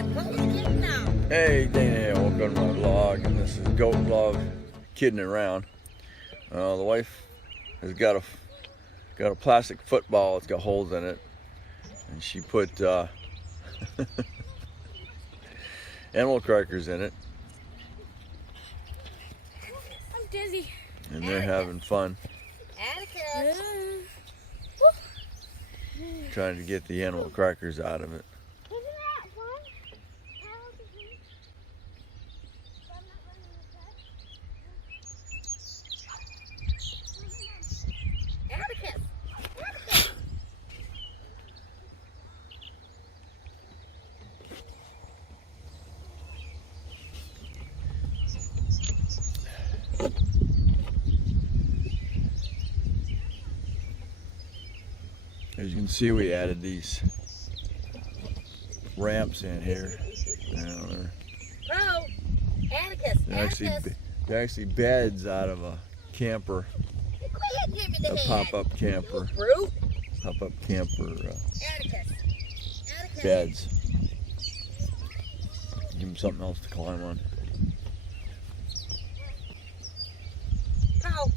him. What are you getting now? Hey Dana, welcome to my vlog, and this is Goat Love kidding around. The wife has got a plastic football. It's got holes in it, and she put animal crackers in it. I'm dizzy. And they're having fun Atticus. trying to get the animal crackers out of it. Isn't that fun? Atticus. As you can see, we added these ramps in here. Oh, Atticus. They're actually beds out of a camper, Give me the a hand. pop-up camper, Brute. pop-up camper Atticus. beds. Give them something else to climb on. Oh.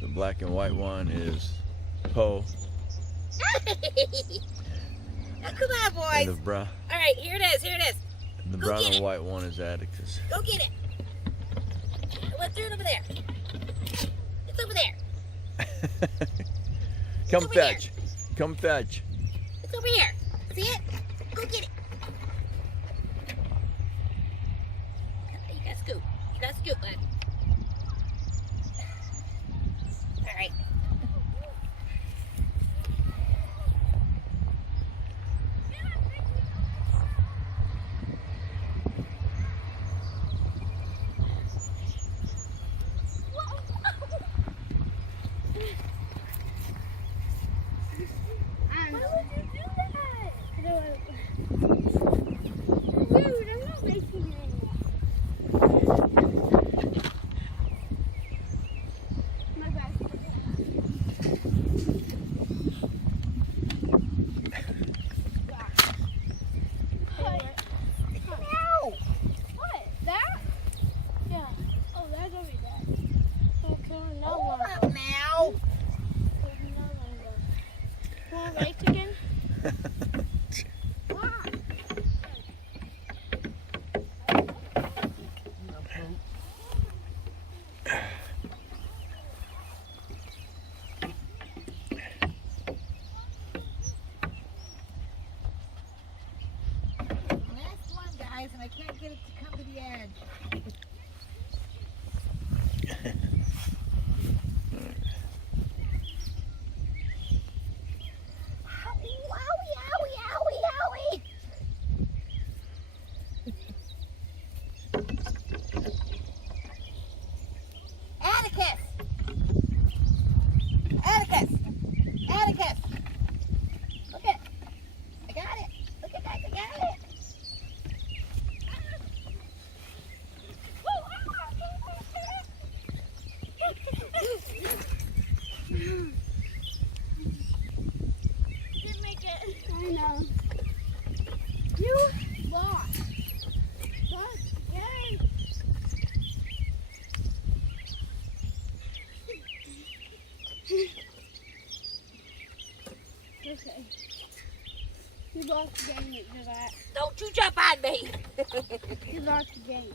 The black and white one is Poe, Now, come on, boys. and the brown All right, here it is. Here it is. and Go get and it. white one is Atticus. Go get it. What's doing over there? It's over there. Come over fetch. Come fetch. It's over here. See it? Go get it. You got to scoop. You got to scoop, bud. All right. Why would you do that? Dude, I'm not making it. My bad. What? That? Yeah. Oh, that's over there. Okay, no Hold one. up now. Want to race again? Last one, guys, and I can't get it to come to the edge. Owie, owie, owie, owie. Atticus! Atticus! Atticus! Look at it. I got it. Look at that. I got it. Didn't make it. I know. You lost. What? Yay. Okay. You lost the game for that. Don't you jump on me. You lost the game.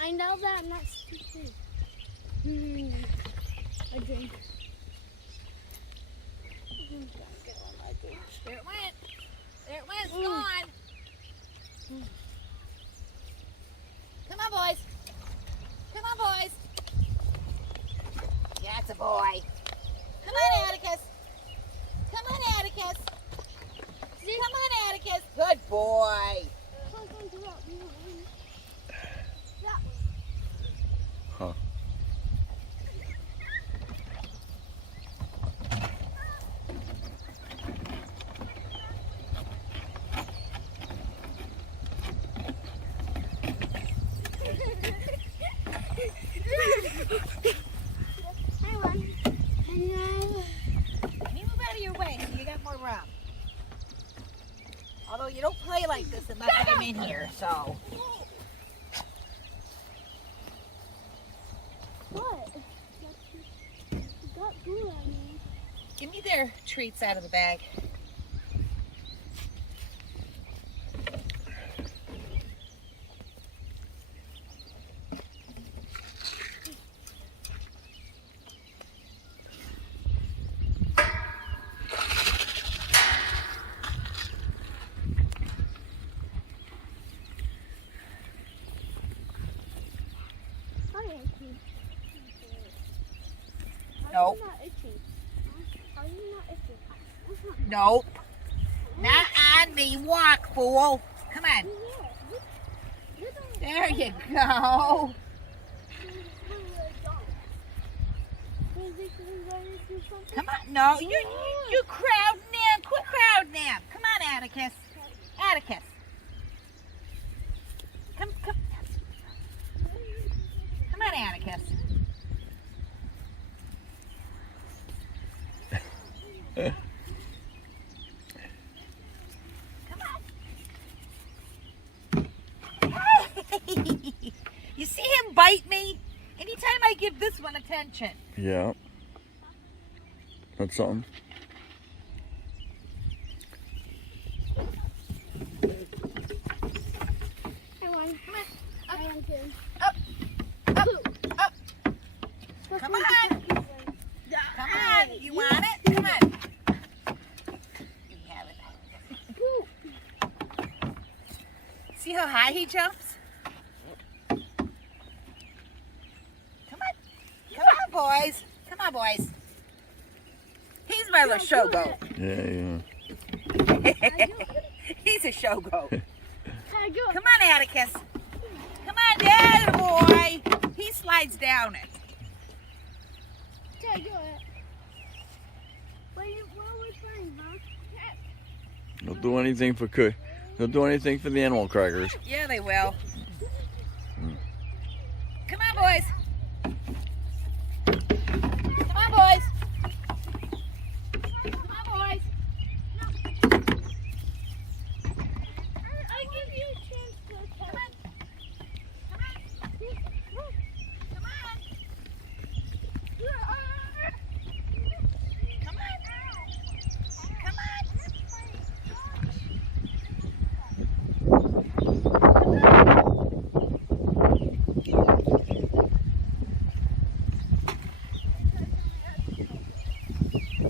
I know that. I'm not stupid. I drink. There it went. There it went. It's gone. Come on, boys. Come on, boys. That's a boy. Come on, Atticus. Come on, Atticus. Come on, Atticus. Good boy. Huh. Can you move out of your way so you got more room? Although you don't play like this unless I'm in here, so. What? You got glue on me. Give me their treats out of the bag. Nope. How are you not itchy? Nope. Not on me. Walk, fool. Come on. There you go. Come on. No, you crowding in. Quit crowding in. Come on, Atticus. Atticus. Come. Come on, Atticus. You see him bite me? Anytime I give this one attention. Yeah. That's something. I won. Come on. I won too. Up. Come on. Come on. You want it? Come on. You have it. See how high he jumps? Come on. Come on, boys. Come on, boys. He's my little show goat. Yeah. He's a show goat. Can I do it? Come on, Atticus. Come on, Dad, boy. He slides down it. Can I do it? What are we playing, Mom? They'll do anything for They'll do anything for the animal crackers. Yeah, they will. Come on, boys. Come on, boys. Come on, boys. I give you a chance to Come touch. on. Come on. Come on. Come on. Come on.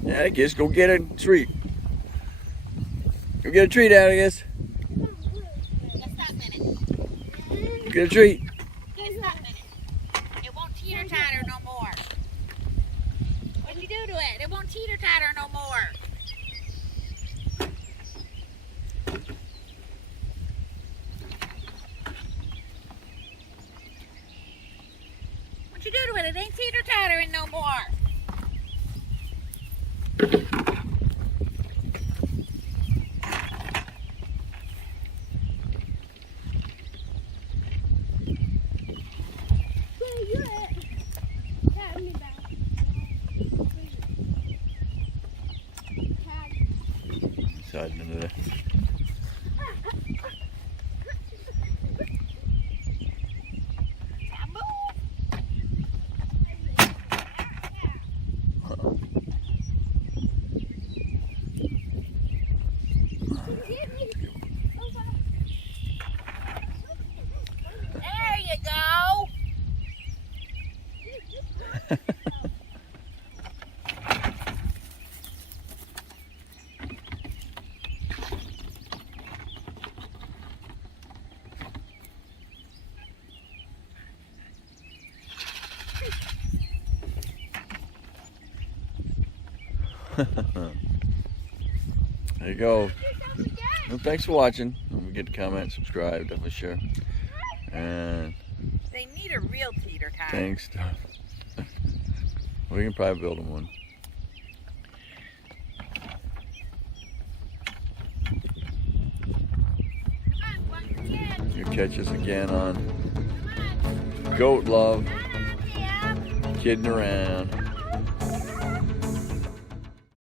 Atticus, go get a treat. Go get a treat, Atticus. Just stop a minute. Get a treat. Just stop a minute. It won't teeter-totter no more. What'd you do to it? It won't teeter-totter no more. What'd you do to it? It ain't teeter-tottering no more. Sliding into there. There you go. There you go. Well, thanks for watching. Don't forget to comment, subscribe, definitely share. And They need a real teeter-totter. tank stuff. We can probably build him one. You catch us again on Goat Love, kidding around.